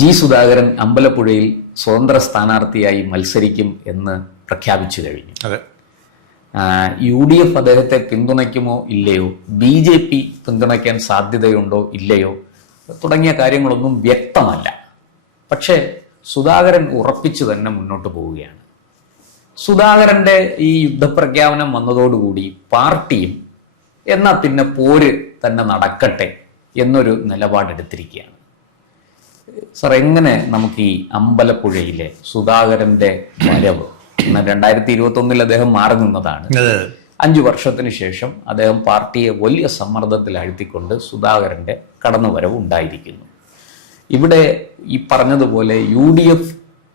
G Sudhakaran അമ്പലപ്പുഴയിൽ സ്വതന്ത്ര സ്ഥാനാർത്ഥിയായി മത്സരിക്കും എന്ന് പ്രഖ്യാപിച്ചു കഴിഞ്ഞു. അതെ. UDF അദ്ദേഹത്തെ പിന്തുണയ്ക്കുമോ ഇല്ലയോ, BJP പിന്തുണയ്ക്കാൻ സാധ്യതയുണ്ടോ ഇല്ലയോ തുടങ്ങിയ കാര്യങ്ങളൊന്നും വ്യക്തമല്ല. പക്ഷേ സുധാകരൻ ഉറപ്പിച്ചു തന്നെ മുന്നോട്ട് പോവുകയാണ്. സുധാകരന്റെ ഈ യുദ്ധപ്രഖ്യാപനം വന്നതോടുകൂടി പാർട്ടിയും എന്നാ പിന്നെ പോര് തന്നെ നടക്കട്ടെ എന്നൊരു നിലപാടെടുത്തിരിക്കുകയാണ്. സർ, എങ്ങനെ നമുക്ക് ഈ അമ്പലപ്പുഴയിലെ സുധാകരന്റെ വരവ്, 2021 അദ്ദേഹം മാറി നിന്നതാണ്, 5 വർഷത്തിന് ശേഷം അദ്ദേഹം പാർട്ടിയെ വലിയ സമ്മർദ്ദത്തിൽ അഴ്ത്തിക്കൊണ്ട് സുധാകരന്റെ കടന്നുവരവ് ഉണ്ടായിരിക്കുന്നു. ഇവിടെ ഈ പറഞ്ഞതുപോലെ UDF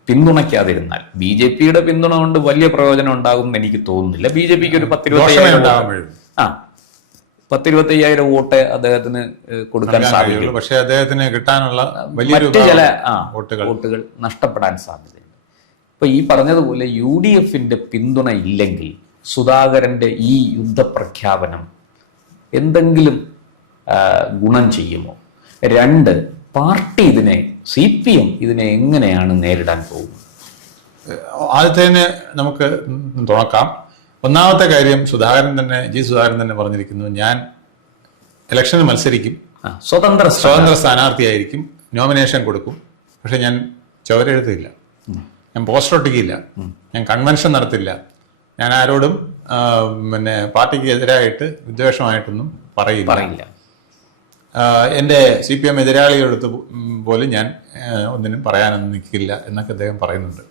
പിന്തുണയ്ക്കാതിരുന്നാൽ BJPയുടെ പിന്തുണ കൊണ്ട് വലിയ പ്രയോജനം ഉണ്ടാകും എന്ന് എനിക്ക് തോന്നുന്നില്ല. BJPക്ക് ഒരു 10-25,000 വോട്ട് അദ്ദേഹത്തിന് കൊടുക്കാൻ സാധിക്കും. പക്ഷേ അദ്ദേഹത്തിന് കിട്ടാനുള്ള മറ്റ് ചില വോട്ടുകൾ നഷ്ടപ്പെടാൻ സാധ്യതയുണ്ട്. ഇപ്പൊ ഈ പറഞ്ഞതുപോലെ UDFന്റെ പിന്തുണ ഇല്ലെങ്കിൽ സുധാകരന്റെ ഈ യുദ്ധപ്രഖ്യാപനം എന്തെങ്കിലും ഗുണം ചെയ്യുമോ? 2, പാർട്ടി ഇതിനെ, CPM ഇതിനെ എങ്ങനെയാണ് നേരിടാൻ പോകുന്നത്? ആദ്യത്തേന് നമുക്ക് തുറക്കാം. ഒന്നാമത്തെ കാര്യം, ജി സുധാകരൻ തന്നെ പറഞ്ഞിരിക്കുന്നു, ഞാൻ ഇലക്ഷനിൽ മത്സരിക്കും, സ്വതന്ത്ര സ്ഥാനാർത്ഥിയായിരിക്കും, നോമിനേഷൻ കൊടുക്കും, പക്ഷെ ഞാൻ ചുവരെഴുത്തില്ല, ഞാൻ പോസ്റ്റർ ഒട്ടിക്കില്ല, ഞാൻ കൺവെൻഷൻ നടത്തില്ല, ഞാൻ ആരോടും പാർട്ടിക്ക് എതിരായിട്ട് വിദ്വേഷമായിട്ടൊന്നും പറയില്ല. എൻ്റെ CPM എതിരാളികളെടുത്ത് പോലും ഞാൻ ഒന്നിനും പറയാനൊന്നും നിൽക്കില്ല എന്നൊക്കെ അദ്ദേഹം പറയുന്നുണ്ട്.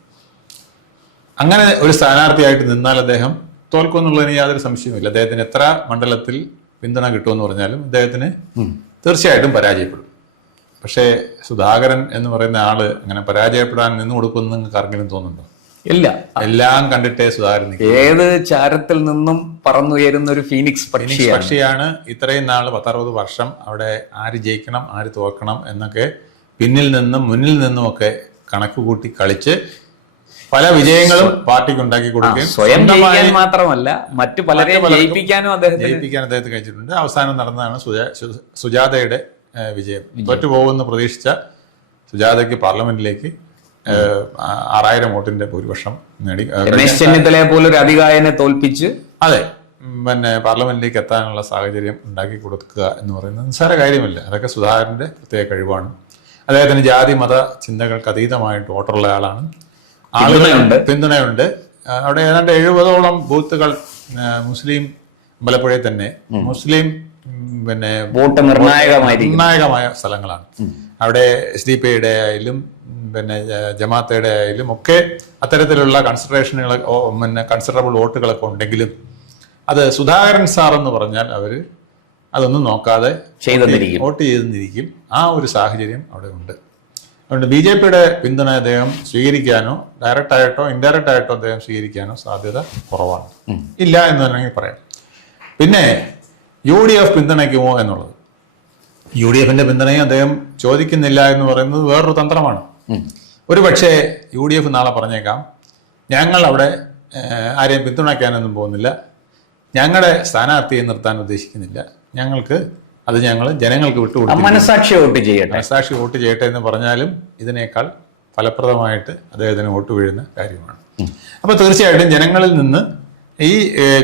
അങ്ങനെ ഒരു സ്ഥാനാർത്ഥിയായിട്ട് നിന്നാൽ അദ്ദേഹം തോൽക്കുമെന്നുള്ളതിന് യാതൊരു സംശയവുമില്ല. അദ്ദേഹത്തിന് എത്ര മണ്ഡലത്തിൽ പിന്തുണ കിട്ടുമെന്ന് പറഞ്ഞാലും അദ്ദേഹത്തിന് തീർച്ചയായിട്ടും പരാജയപ്പെടും. പക്ഷേ സുധാകരൻ എന്ന് പറയുന്ന ആള് അങ്ങനെ പരാജയപ്പെടാൻ നിന്ന് കൊടുക്കുമെന്ന് നിങ്ങൾക്ക് ആർക്കെങ്കിലും തോന്നുന്നുണ്ടോ? ഇല്ല. എല്ലാം കണ്ടിട്ടേ സുധാകരൻ, ഏത് ചാരത്തിൽ നിന്നും പറന്നുയരുന്ന ഒരു ഫീനിക്സ് പക്ഷിയാണ്. ഇത്രയും നാള് 10-60 വർഷം അവിടെ ആര് ജയിക്കണം ആര് തോക്കണം എന്നൊക്കെ പിന്നിൽ നിന്നും മുന്നിൽ നിന്നും ഒക്കെ കണക്ക് കൂട്ടി കളിച്ച് പല വിജയങ്ങളും പാർട്ടിക്ക് ഉണ്ടാക്കി കൊടുക്കുകയും സ്വയം മാത്രമല്ല മറ്റു പലരെയും ജയിപ്പിക്കാൻ അദ്ദേഹത്തിന് കഴിച്ചിട്ടുണ്ട്. അവസാനം നടന്നതാണ് സുജാതയുടെ വിജയം. തോറ്റുപോകുമെന്ന് പ്രതീക്ഷിച്ച സുജാതയ്ക്ക് പാർലമെന്റിലേക്ക് 6000 വോട്ടിന്റെ ഭൂരിപക്ഷം നേടി. രമേശ് ചെന്നിത്തലയെ പോലൊരു അധികായനെ തോൽപ്പിച്ച് പാർലമെന്റിലേക്ക് എത്താനുള്ള സാഹചര്യം ഉണ്ടാക്കി കൊടുക്കുക എന്ന് പറയുന്നത് നിസ്സാര കാര്യമല്ല. അതൊക്കെ സുധാകരന്റെ പ്രത്യേക കഴിവാണ്. അദ്ദേഹത്തിന് ജാതി മത ചിന്തകൾക്ക് അതീതമായിട്ട് വോട്ടുള്ള ആളാണ്. പിന്തുണയുണ്ട്. അവിടെ ഏതാണ്ട് 70ഓളം ബൂത്തുകൾ മുസ്ലിം അമ്പലപ്പുഴയിൽ തന്നെ മുസ്ലിം വോട്ട് നിർണായകമായ സ്ഥലങ്ങളാണ്. അവിടെ SDP-യുടെ ആയാലും ജമാഅത്തയുടെ ആയാലും ഒക്കെ അത്തരത്തിലുള്ള കൺസിഡറബിൾ വോട്ടുകളൊക്കെ ഉണ്ടെങ്കിലും അത് സുധാകരൻ സാർ എന്ന് പറഞ്ഞാൽ അവര് അതൊന്നും നോക്കാതെ വോട്ട് ചെയ്തെന്നിരിക്കും. ആ ഒരു സാഹചര്യം അവിടെ ഉണ്ട്. അതുകൊണ്ട് BJPയുടെ പിന്തുണ അദ്ദേഹം സ്വീകരിക്കാനോ ഡയറക്റ്റായിട്ടോ ഇൻഡയറക്റ്റ് ആയിട്ടോ അദ്ദേഹം സ്വീകരിക്കാനോ സാധ്യത കുറവാണ്. ഇല്ല എന്ന് വേണമെങ്കിൽ പറയാം. പിന്നെ UDF പിന്തുണയ്ക്കുമോ എന്നുള്ളത്, UDFന്റെ പിന്തുണയും അദ്ദേഹം ചോദിക്കുന്നില്ല എന്ന് പറയുന്നത് വേറൊരു തന്ത്രമാണ്. ഒരു പക്ഷേ UDF നാളെ പറഞ്ഞേക്കാം, ഞങ്ങൾ അവിടെ ആരെയും പിന്തുണയ്ക്കാനൊന്നും പോകുന്നില്ല, ഞങ്ങളുടെ സ്ഥാനാർത്ഥിയെ നിർത്താൻ ഉദ്ദേശിക്കുന്നില്ല, ഞങ്ങൾ ജനങ്ങൾക്ക് വിട്ടുകൊടുക്കും, മനസാക്ഷി വോട്ട് ചെയ്യട്ടെ എന്ന് പറഞ്ഞാലും ഇതിനേക്കാൾ ഫലപ്രദമായിട്ട് അദ്ദേഹത്തിന് വോട്ട് വീഴുന്ന കാര്യമാണ്. അപ്പൊ തീർച്ചയായിട്ടും ജനങ്ങളിൽ നിന്ന് ഈ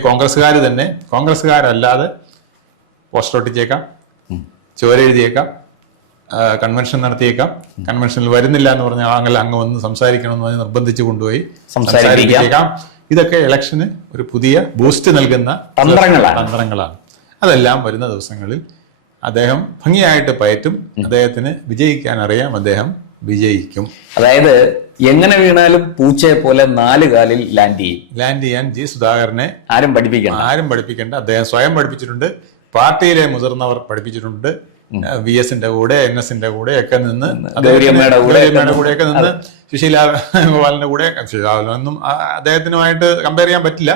കോൺഗ്രസ്സുകാരല്ലാതെ പോസ്റ്റർ ഒട്ടിച്ചേക്കാം, ചുവരെഴുതിയേക്കാം, കൺവെൻഷൻ നടത്തിയേക്കാം. കൺവെൻഷനിൽ വരുന്നില്ല എന്ന് പറഞ്ഞാൽ അങ്ങ് വന്ന് സംസാരിക്കണമെന്ന് പറഞ്ഞ് നിർബന്ധിച്ച് കൊണ്ടുപോയി സംസാരിപ്പിച്ചേക്കാം. ഇതൊക്കെ ഇലക്ഷന് ഒരു പുതിയ ബൂസ്റ്റ് നൽകുന്ന തന്ത്രങ്ങളാണ്. അതെല്ലാം വരുന്ന ദിവസങ്ങളിൽ അദ്ദേഹം ഭംഗിയായിട്ട് പയറ്റും. അദ്ദേഹത്തിന് വിജയിക്കാൻ അറിയാം, അദ്ദേഹം വിജയിക്കും. അതായത് എങ്ങനെ വീണാലും പൂച്ചയെ പോലെ 4 കാലിൽ ലാൻഡ് ചെയ്യാൻ ജി സുധാകരനെ ആരും പഠിപ്പിക്കേണ്ട. അദ്ദേഹം സ്വയം പഠിപ്പിച്ചിട്ടുണ്ട്, പാർട്ടിയിലെ മുതിർന്നവർ പഠിപ്പിച്ചിട്ടുണ്ട്. VSന്റെ കൂടെ NSന്റെ കൂടെ ഒക്കെ നിന്ന്, ഗൗരിയമ്മയുടെ കൂടെയൊക്കെ നിന്ന്, സുശീല ഗോപാലിന്റെ കൂടെ, സുശീലാവലൊന്നും അദ്ദേഹത്തിനുമായിട്ട് കമ്പയർ ചെയ്യാൻ പറ്റില്ല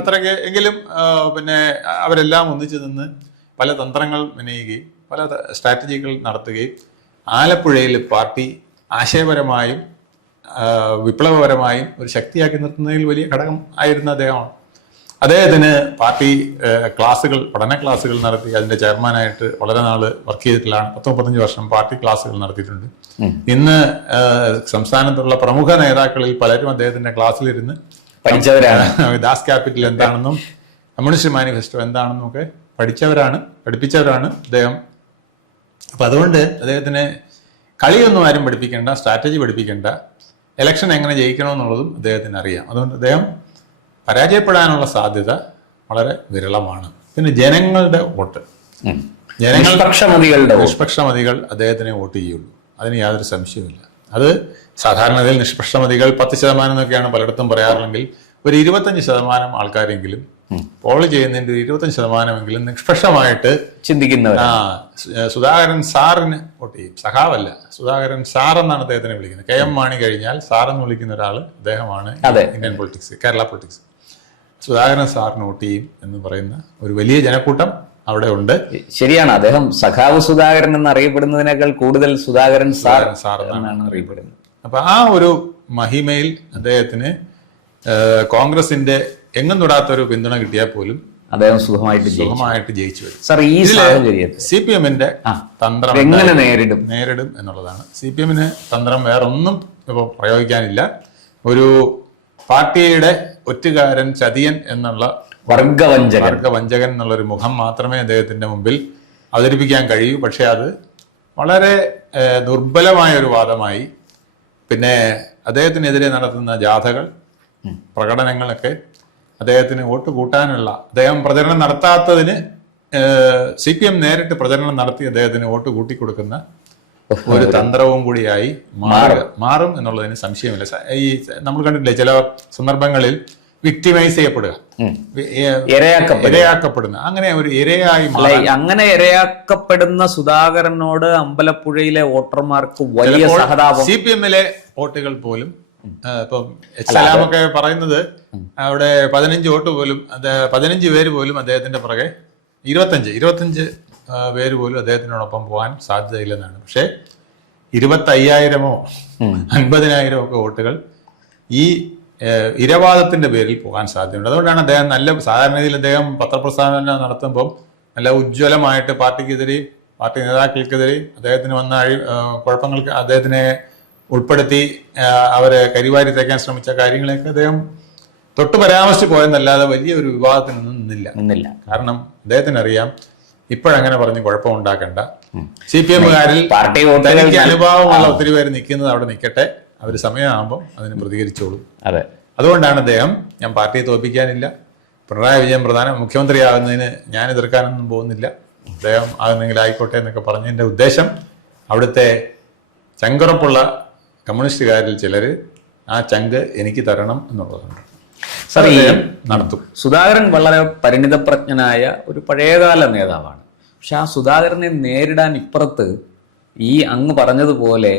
അത്രയ്ക്ക് എങ്കിലും അവരെല്ലാം ഒന്നിച്ചു നിന്ന് പല തന്ത്രങ്ങൾ മെനയുകയും പല സ്ട്രാറ്റജികൾ നടത്തുകയും ആലപ്പുഴയിൽ പാർട്ടി ആശയപരമായും വിപ്ലവപരമായും ഒരു ശക്തിയാക്കി നിർത്തുന്നതിൽ വലിയ ഘടകം ആയിരുന്ന അദ്ദേഹമാണ്. അദ്ദേഹത്തിന് പാർട്ടി ക്ലാസ്സുകൾ, പഠന ക്ലാസ്സുകൾ നടത്തി അതിന്റെ ചെയർമാനായിട്ട് വളരെ നാള് വർക്ക് ചെയ്തിട്ടുള്ളതാണ്. 10-35 വർഷം പാർട്ടി ക്ലാസ്സുകൾ നടത്തിയിട്ടുണ്ട്. ഇന്ന് സംസ്ഥാനത്തുള്ള പ്രമുഖ നേതാക്കളിൽ പലരും അദ്ദേഹത്തിന്റെ ക്ലാസ്സിലിരുന്ന് പഠിച്ചവരാണ്. ദാസ് ക്യാപിറ്റൽ എന്താണെന്നും കമ്മ്യൂണിസ്റ്റ് മാനിഫെസ്റ്റോ എന്താണെന്നും ഒക്കെ പഠിപ്പിച്ചവരാണ് അദ്ദേഹം. അപ്പൊ അതുകൊണ്ട് അദ്ദേഹത്തിന് കളിയൊന്നും ആരും പഠിപ്പിക്കേണ്ട, സ്ട്രാറ്റജി പഠിപ്പിക്കേണ്ട, ഇലക്ഷൻ എങ്ങനെ ജയിക്കണമെന്നുള്ളതും അദ്ദേഹത്തിന് അറിയാം. അതുകൊണ്ട് അദ്ദേഹം പരാജയപ്പെടാനുള്ള സാധ്യത വളരെ വിരളമാണ്. പിന്നെ ജനങ്ങളുടെ വോട്ട്, നിഷ്പക്ഷമതികൾ അദ്ദേഹത്തിനെ വോട്ട് ചെയ്യുള്ളൂ, അതിന് യാതൊരു സംശയവുമില്ല. അത് സാധാരണയിൽ നിഷ്പക്ഷമതികൾ 10% എന്നൊക്കെയാണ് പലയിടത്തും പറയാറുണ്ടെങ്കിൽ ഒരു 25% ആൾക്കാരെങ്കിലും പോൾ ചെയ്യുന്നതിന്റെ 25% നിഷ്പക്ഷമായിട്ട് ചിന്തിക്കുന്നവർ സുധാകരൻ സാറിന് വോട്ട് ചെയ്യും. സഖാവല്ല, സുധാകരൻ സാർ എന്നാണ് അദ്ദേഹത്തിനെ വിളിക്കുന്നത്. KM മാണി കഴിഞ്ഞാൽ സാർ എന്ന് വിളിക്കുന്ന ഒരാൾ അദ്ദേഹമാണ് Indian politics, Kerala politics. Sudhakaran സാറിന് വോട്ട് ചെയ്യും എന്ന് പറയുന്ന ഒരു വലിയ ജനക്കൂട്ടം അവിടെ ഉണ്ട്. ശരിയാണ്. അദ്ദേഹം സഖാവ് സുധാകരൻ എന്നറിയപ്പെടുന്നതിനേക്കാൾ കൂടുതൽ സുധാകരൻ സാർ എന്നാണ് അറിയപ്പെടുന്നത്. അപ്പൊ ആ ഒരു മഹിമയിൽ അദ്ദേഹത്തിന് കോൺഗ്രസിന്റെ എങ്ങും തൊടാത്തൊരു പിന്തുണ കിട്ടിയാൽ പോലും അദ്ദേഹം സുഖമായിട്ട് ജയിച്ചു വരും. സാർ, ഈ സാഹചര്യത്തിൽ CPM-ന്റെ തന്ത്രം എങ്ങനെ നേരിടും എന്നുള്ളതാണ്. CPM-ന് തന്ത്രം വേറൊന്നും ഇപ്പൊ പ്രയോഗിക്കാനില്ല. ഒരു പാർട്ടിയുടെ ഒറ്റുകാരൻ, ചതിയൻ എന്നുള്ള വർഗവഞ്ചകൻ എന്നുള്ളൊരു മുഖം മാത്രമേ അദ്ദേഹത്തിന്റെ മുമ്പിൽ അവതരിപ്പിക്കാൻ കഴിയൂ. പക്ഷെ അത് വളരെ ദുർബലമായ ഒരു വാദമായി. പിന്നെ അദ്ദേഹത്തിനെതിരെ നടത്തുന്ന ജാഥകൾ, പ്രകടനങ്ങളൊക്കെ അദ്ദേഹത്തിന് വോട്ട് കൂട്ടാനുള്ള, അദ്ദേഹം പ്രചരണം നടത്താത്തതിന് CPM നേരിട്ട് പ്രചരണം നടത്തി അദ്ദേഹത്തിന് വോട്ട് കൂട്ടിക്കൊടുക്കുന്ന ഒരു തന്ത്രവും കൂടിയായി മാറും എന്നുള്ളതിന് സംശയമില്ല. ഈ നമ്മൾ കണ്ടിട്ടില്ലേ ചില സന്ദർഭങ്ങളിൽ വിക്ടിമൈസ് ചെയ്യപ്പെടുക, ഇരയാക്കപ്പെടുന്ന, അങ്ങനെ ഒരു ഇരയായി അങ്ങനെ ഇരയാക്കപ്പെടുന്ന സുധാകരനോട് അമ്പലപ്പുഴയിലെ വോട്ടർമാർക്ക് വലിയ സഹതാപം. CPM-ലെ വോട്ടുകൾ പോലും ഇപ്പം സലാമൊക്കെ പറയുന്നത് അവിടെ 15 വോട്ട് പോലും, 15 പേര് പോലും അദ്ദേഹത്തിന്റെ പുറകെ, 25 പേര് പോലും അദ്ദേഹത്തിനോടൊപ്പം പോകാൻ സാധ്യതയില്ലെന്നാണ്. പക്ഷെ 25,000-ഓ 50,000-ഓ ഒക്കെ വോട്ടുകൾ ഈ ഇരവാദത്തിന്റെ പേരിൽ പോകാൻ സാധ്യതയുണ്ട്. അതുകൊണ്ടാണ് അദ്ദേഹം സാധാരണ രീതിയിൽ അദ്ദേഹം പത്രപ്രസ്താവന നടത്തുമ്പം നല്ല ഉജ്ജ്വലമായിട്ട് പാർട്ടിക്കെതിരെയും പാർട്ടി നേതാക്കൾക്കെതിരെയും അദ്ദേഹത്തിന് വന്ന കുഴപ്പങ്ങൾക്ക് അദ്ദേഹത്തിനെ ഉൾപ്പെടുത്തി അവരെ കരിവാരി തേക്കാൻ ശ്രമിച്ച കാര്യങ്ങളെയൊക്കെ അദ്ദേഹം തൊട്ട് പരാമർശിച്ച് പോയെന്നല്ലാതെ വലിയൊരു വിവാദത്തിനൊന്നും നിന്നില്ല. കാരണം അദ്ദേഹത്തിന് അറിയാം ഇപ്പോഴങ്ങനെ പറഞ്ഞ് കുഴപ്പമുണ്ടാക്കണ്ട. CPM-കാരിൽ തനിക്ക് അനുഭാവമുള്ള ഒത്തിരി പേര് നിൽക്കുന്നത് അവിടെ നിൽക്കട്ടെ, അവർ സമയമാകുമ്പോൾ അതിന് പ്രതികരിച്ചോളും. അതുകൊണ്ടാണ് അദ്ദേഹം ഞാൻ പാർട്ടിയെ തോൽപ്പിക്കാനില്ല, പിണറായി വിജയൻ മുഖ്യമന്ത്രിയാകുന്നതിന് ഞാൻ എതിർക്കാനൊന്നും പോകുന്നില്ല, അദ്ദേഹം ആകുന്നെങ്കിൽ ആയിക്കോട്ടെ എന്നൊക്കെ പറഞ്ഞതിന്റെ ഉദ്ദേശം അവിടുത്തെ ചങ്കുറപ്പുള്ള കമ്മ്യൂണിസ്റ്റുകാരിൽ ചിലര് ആ ചങ്ക് എനിക്ക് തരണം എന്നുള്ളതാണ്. നടത്തും. സുധാകരൻ വളരെ പരിണിതപ്രജ്ഞനായ ഒരു പഴയകാല നേതാവാണ്. പക്ഷെ ആ സുധാകരനെ നേരിടാൻ ഇപ്പുറത്ത് ഈ അങ്ങ് പറഞ്ഞതുപോലെ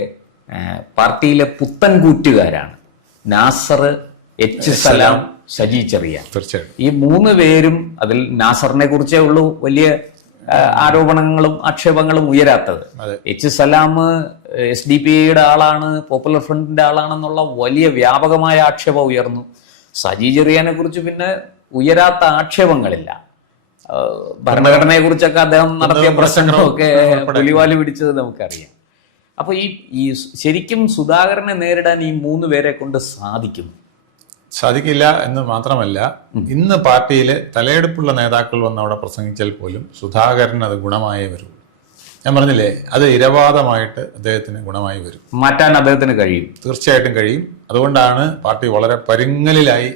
പാർട്ടിയിലെ പുത്തൻകൂറ്റുകാരാണ് നാസർ, H. സലാം, ഷജി ചെറിയാൻ. തീർച്ചയായും ഈ 3 പേരും, അതിൽ നാസറിനെ കുറിച്ചേ ഉള്ളൂ വലിയ ആരോപണങ്ങളും ആക്ഷേപങ്ങളും ഉയരാത്തത്. H. സലാം SDPI-യുടെ ആളാണ്, പോപ്പുലർ ഫ്രണ്ടിന്റെ ആളാണെന്നുള്ള വലിയ വ്യാപകമായ ആക്ഷേപം ഉയർന്നു. ഷജി ചെറിയാനെ കുറിച്ച് പിന്നെ ഉയരാത്ത ആക്ഷേപങ്ങളില്ല. ഭരണഘടനയെ കുറിച്ചൊക്കെ അദ്ദേഹം നടത്തിയ പ്രശ്നങ്ങളൊക്കെ പുലിവാല് പിടിച്ചത് നമുക്കറിയാം. അപ്പൊ ഈ ശരിക്കും സുധാകരനെ നേരിടാൻ ഈ 3 പേരെ കൊണ്ട് സാധിക്കില്ല എന്ന് മാത്രമല്ല, ഇന്ന് പാർട്ടിയിലെ തലയെടുപ്പുള്ള നേതാക്കൾ വന്ന് അവിടെ പ്രസംഗിച്ചാൽ പോലും സുധാകരൻ അത് ഗുണമായേ വരും. ഞാൻ പറഞ്ഞില്ലേ, അത് ഇരവാദമായിട്ട് അദ്ദേഹത്തിന് ഗുണമായി വരും, മാറ്റാൻ അദ്ദേഹത്തിന് കഴിയും, തീർച്ചയായിട്ടും കഴിയും. അതുകൊണ്ടാണ് പാർട്ടി വളരെ പരുങ്ങലിലായി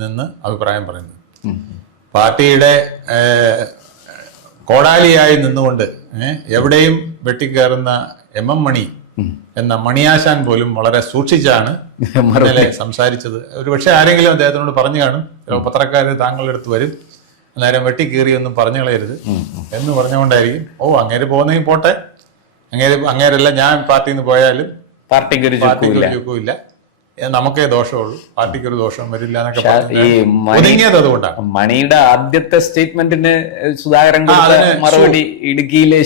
നിന്ന് അഭിപ്രായം പറയുന്നത്. പാർട്ടിയുടെ കോടാലിയായി നിന്നുകൊണ്ട് എവിടെയും വെട്ടിക്കയറുന്ന MM മണി എന്ന മണിയാശാൻ പോലും വളരെ സൂക്ഷിച്ചാണ് ഇന്നലെ സംസാരിച്ചത്. ഒരു പക്ഷെ ആരെങ്കിലും അദ്ദേഹത്തിനോട് പറഞ്ഞു കാണും, പത്രക്കാര് താങ്കളുടെ അടുത്ത് വരും, അന്നേരം വെട്ടിക്കീറിയൊന്നും പറഞ്ഞു കളയരുത് എന്ന് പറഞ്ഞുകൊണ്ടായിരിക്കും. അങ്ങേര് പോകുന്നെങ്കിൽ പോട്ടെ, അങ്ങേരല്ല ഞാൻ പാർട്ടിയിൽ നിന്ന് പോയാലും പാർട്ടിക്ക് ഒരു ചുക്കുമില്ല, നമുക്കേ ദോഷമുള്ളൂ, പാർട്ടിക്ക് ഒരു ദോഷം വരില്ല എന്നൊക്കെ ഒതുങ്ങിയത്. അതുകൊണ്ടാണ് മണിയുടെ ആദ്യത്തെ സ്റ്റേറ്റ്മെന്റിന് സുധാകരൻ മറുപടി ഇടുക്കിയിലെ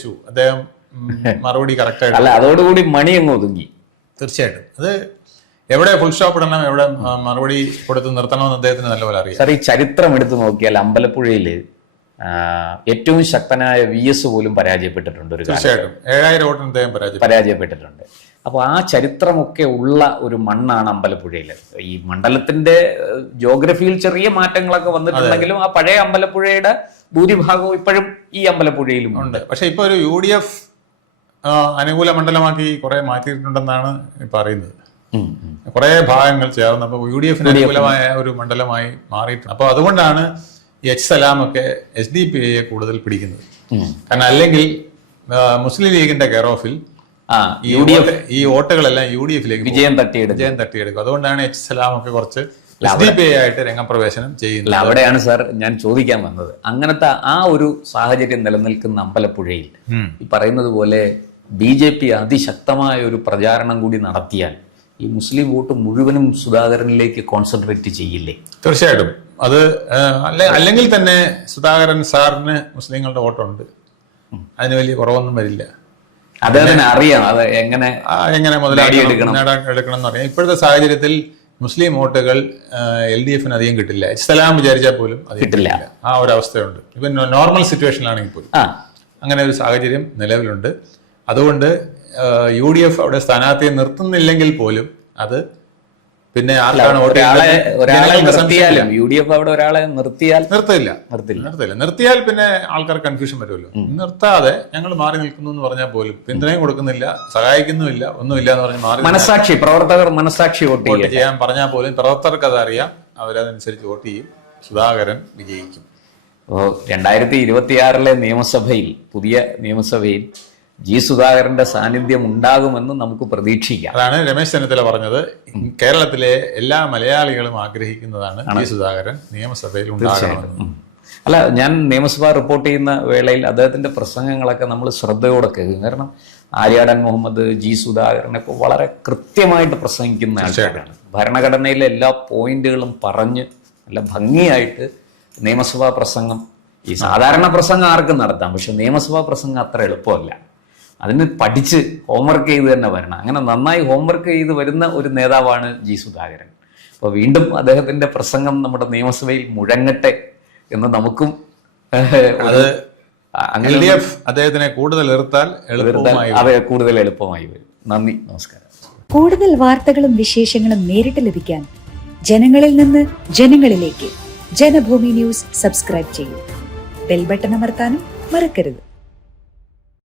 ഷൂ അദ്ദേഹം മറുപടി കറക്റ്റ് ആയിട്ട്, അല്ല അതോടുകൂടി മണി അങ്ങ് ഒതുങ്ങി. തീർച്ചയായിട്ടും അത് എവിടെ ഫുൾ സ്റ്റോപ്പ് ഇടണം, എവിടെ മറുപടി കൊടുത്ത് നിർത്തണമെന്ന് അദ്ദേഹത്തിന് നല്ലപോലെ അറിയാം. സാർ, ഈ ചരിത്രം എടുത്തു നോക്കിയാൽ അമ്പലപ്പുഴയിൽ ഏറ്റവും ശക്തനായ VS പോലും പരാജയപ്പെട്ടിട്ടുണ്ട് ഒരു കാലത്ത്. തീർച്ചയായിട്ടും 7000 വോട്ടിന് അദ്ദേഹം പരാജയപ്പെട്ടിട്ടുണ്ട്. അപ്പോൾ ആ ചരിത്രമൊക്കെ ഉള്ള ഒരു മണ്ണാണ് അമ്പലപ്പുഴയിൽ. ഈ മണ്ഡലത്തിന്റെ ജോഗ്രഫിയിൽ ചെറിയ മാറ്റങ്ങളൊക്കെ വന്നിട്ടുണ്ടെങ്കിലും ആ പഴയ അമ്പലപ്പുഴയുടെ ഭൂരിഭാഗവും ഇപ്പോഴും ഈ അമ്പലപ്പുഴയിലും ഉണ്ട്. പക്ഷെ ഇപ്പൊ ഒരു UDF അനുകൂല മണ്ഡലമാക്കി കുറെ മാറ്റിയിട്ടുണ്ടെന്നാണ് പറയുന്നത്. കുറെ ഭാഗങ്ങൾ ചേർന്നപ്പോൾ UDFന് അനുകൂലമായ ഒരു മണ്ഡലമായി മാറിയിട്ടുണ്ട്. അപ്പൊ അതുകൊണ്ടാണ് സലാമൊക്കെ SDPIയെ കൂടുതൽ പിടിക്കുന്നത്. കാരണം അല്ലെങ്കിൽ മുസ്ലിം ലീഗിന്റെ കെയർ ഓഫിൽ ഈ വോട്ടുകളെല്ലാം UDFിലേക്ക് വിജയം തട്ടിയെടുക്കും. അതുകൊണ്ടാണ് സലാമൊക്കെ കുറച്ച് SDPI ആയിട്ട് രംഗപ്രവേശനം ചെയ്യുന്നത്. അവിടെയാണ് സാർ ഞാൻ ചോദിക്കാൻ വന്നത്. അങ്ങനത്തെ ആ ഒരു സാഹചര്യം നിലനിൽക്കുന്ന അമ്പലപ്പുഴയിൽ ഈ പറയുന്നത് പോലെ BJP അതിശക്തമായ ഒരു പ്രചാരണം കൂടി നടത്തിയാൽ ഈ മുസ്ലിം വോട്ട് മുഴുവനും സുധാകരനിലേക്ക് കോൺസെൻട്രേറ്റ് ചെയ്യില്ലേ? തീർച്ചയായിട്ടും. അത് അല്ലെങ്കിൽ തന്നെ സുധാകരൻ സാറിന് മുസ്ലിങ്ങളുടെ വോട്ടുണ്ട്, അതിന് വലിയ കുറവൊന്നും വരില്ല. അദ്ദേഹത്തിന് അറിയാം അത് എങ്ങനെ മുതലാളി എടുക്കണം എന്ന് പറയാം. ഇപ്പോഴത്തെ സാഹചര്യത്തിൽ മുസ്ലിം വോട്ടുകൾ LDFന് അധികം കിട്ടില്ല. സലാം വിചാരിച്ചാൽ പോലും അത് കിട്ടില്ല. ആ ഒരു അവസ്ഥയുണ്ട്. ഇപ്പൊ നോർമൽ സിറ്റുവേഷനിലാണെങ്കിൽ പോലും അങ്ങനെ ഒരു സാഹചര്യം നിലവിലുണ്ട്. അതുകൊണ്ട് UDF അവിടെ സ്ഥാനാർത്ഥിയെ നിർത്തുന്നില്ലെങ്കിൽ പോലും അത് പിന്നെ ആർക്കാണ് നിർത്തിയാൽ പിന്നെ ആൾക്കാർ കൺഫ്യൂഷൻ വരുമല്ലോ. നിർത്താതെ ഞങ്ങൾ മാറി നിൽക്കുന്നു എന്ന് പറഞ്ഞാൽ പോലും പിന്തുണയും കൊടുക്കുന്നില്ല, സഹായിക്കുന്നുമില്ല, ഒന്നുമില്ല എന്ന് പറഞ്ഞ് മാറി മനസാക്ഷി വോട്ട് ചെയ്യാൻ പറഞ്ഞാൽ പോലും പ്രവർത്തകർക്ക് അത് അറിയാം, അവരതനുസരിച്ച് വോട്ട് ചെയ്യും. സുധാകരൻ വിജയിക്കും. 2026 പുതിയ നിയമസഭയിൽ സുധാകരന്റെ സാന്നിധ്യം ഉണ്ടാകുമെന്ന് നമുക്ക് പ്രതീക്ഷിക്കാം. അതാണ് രമേശ് ചെന്നിത്തല പറഞ്ഞത്. കേരളത്തിലെ എല്ലാ മലയാളികളും ആഗ്രഹിക്കുന്നതാണ് സുധാകരൻ നിയമസഭയിൽ ഉണ്ടാകണമെന്ന്. അല്ല, ഞാൻ നിയമസഭ റിപ്പോർട്ട് ചെയ്യുന്ന വേളയിൽ അദ്ദേഹത്തിന്റെ പ്രസംഗങ്ങളൊക്കെ നമ്മൾ ശ്രദ്ധയോടെ കേൾക്കും. കാരണം ആര്യാടൻ മുഹമ്മദ്, സുധാകരനൊക്കെ വളരെ കൃത്യമായിട്ട് പ്രസംഗിക്കുന്ന ആൾക്കാരാണ്. ഭരണഘടനയിലെ എല്ലാ പോയിന്റുകളും പറഞ്ഞ് നല്ല ഭംഗിയായിട്ട് നിയമസഭാ പ്രസംഗം, ഈ സാധാരണ പ്രസംഗം ആർക്കും നടത്താം, പക്ഷെ നിയമസഭാ പ്രസംഗം അത്ര എളുപ്പമല്ല. അതിന് പഠിച്ച് ഹോംവർക്ക് ചെയ്ത് തന്നെ വരണം. അങ്ങനെ നന്നായി ഹോംവർക്ക് ചെയ്ത് വരുന്ന ഒരു നേതാവാണ് സുധാകരൻ. അപ്പോൾ വീണ്ടും അദ്ദേഹത്തിന്റെ പ്രസംഗം നമ്മുടെ നിയമസഭയിൽ മുഴങ്ങട്ടെ എന്ന് നമുക്കും അദ്ദേഹത്തിനെ കൂടുതൽ കൂടുതൽ എളുപ്പമായി വരും. നന്ദി, നമസ്കാരം. കൂടുതൽ വാർത്തകളും വിശേഷങ്ങളും നേരിട്ട് ലഭിക്കാൻ ജനങ്ങളിൽ നിന്ന് ജനങ്ങളിലേക്ക് ജനഭൂമി ന്യൂസ് സബ്സ്ക്രൈബ് ചെയ്യൂ. ബെൽ ബട്ടൺ അമർത്താനും മറക്കരുത്.